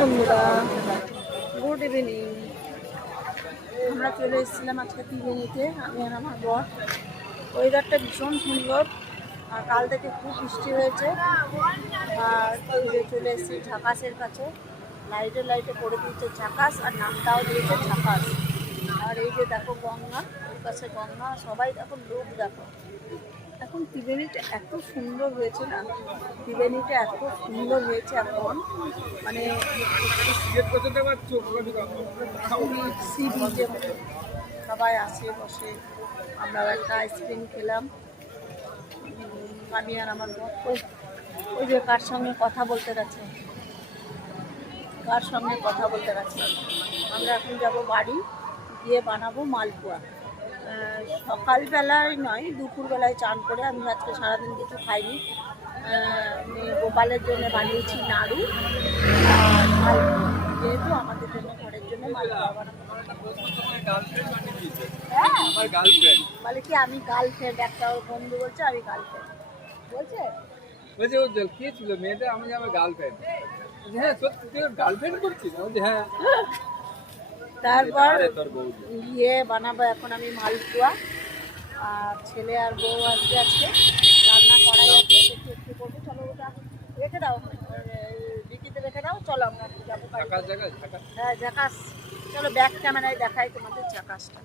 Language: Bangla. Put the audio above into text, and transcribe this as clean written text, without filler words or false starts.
বন্ধুরা, গুড ইভিনিং। আমরা চলে এসেছিলাম আজকে ত্রিবেণীতে, আমি আর আমার বর। ওয়েদারটা ভীষণ সুন্দর, আর কাল থেকে খুব বৃষ্টি হয়েছে। আর চলে এসেছি ঝাকাসের কাছে, লাইটে লাইটে করে দিয়েছে ঝাকাস, আর নামটাও দিয়েছে ঝাকাস। আর এই যে দেখো গঙ্গা, ওর কাছে গঙ্গা, সবাই দেখো লোক দেখো। এখন ত্রিবেণীটা এত সুন্দর হয়েছে না, ত্রিবেণীটা এত সুন্দর হয়েছে এখন, মানে সি বিচে সবাই আসে বসে। আমরাও একটা আইসক্রিম খেলাম, আমি আর আমার বর। ওই যে কার সঙ্গে কথা বলতে গেছে, আমরা এখন যাব বাড়ি, গিয়ে বানাবো মালপোয়া। সকালবেলায় নয়, দুপুরবেলায় চান করে। আমি আজকে সারাদিন কিছু খাইনি। গোপালের জন্য বানিয়েছি নাড়ু আর মালপোয়া, যেহেতু আমাদের জন্য ঘরের জন্য মালপোয়া বানাবো। হ্যাঁ, বলে কি আমি গার্লফ্রেন্ড, একটা বন্ধু বলছে আমি গার্লফ্রেন্ড বলছে। কি ছিল মেয়েটা? আমি আমার গার্লফ্রেন্ড। হ্যাঁ সত্যি, তুই গার্লফ্রেন্ড করছিস? হ্যাঁ। তারপর গিয়ে বানাবো এখন আমি মালপোয়া, আর ছেলে আর বউ আসবে আজকে। রান্না করাই আছে, একটু একটু করবো। চলো ওটা রেখে দাও, ডিকিতে রেখে দাও, চলো আমরা যাবো। হ্যাঁ ঝাকাস, চলো ব্যাক ক্যামেরায় দেখাই তোমাদের ঝাকাসটা।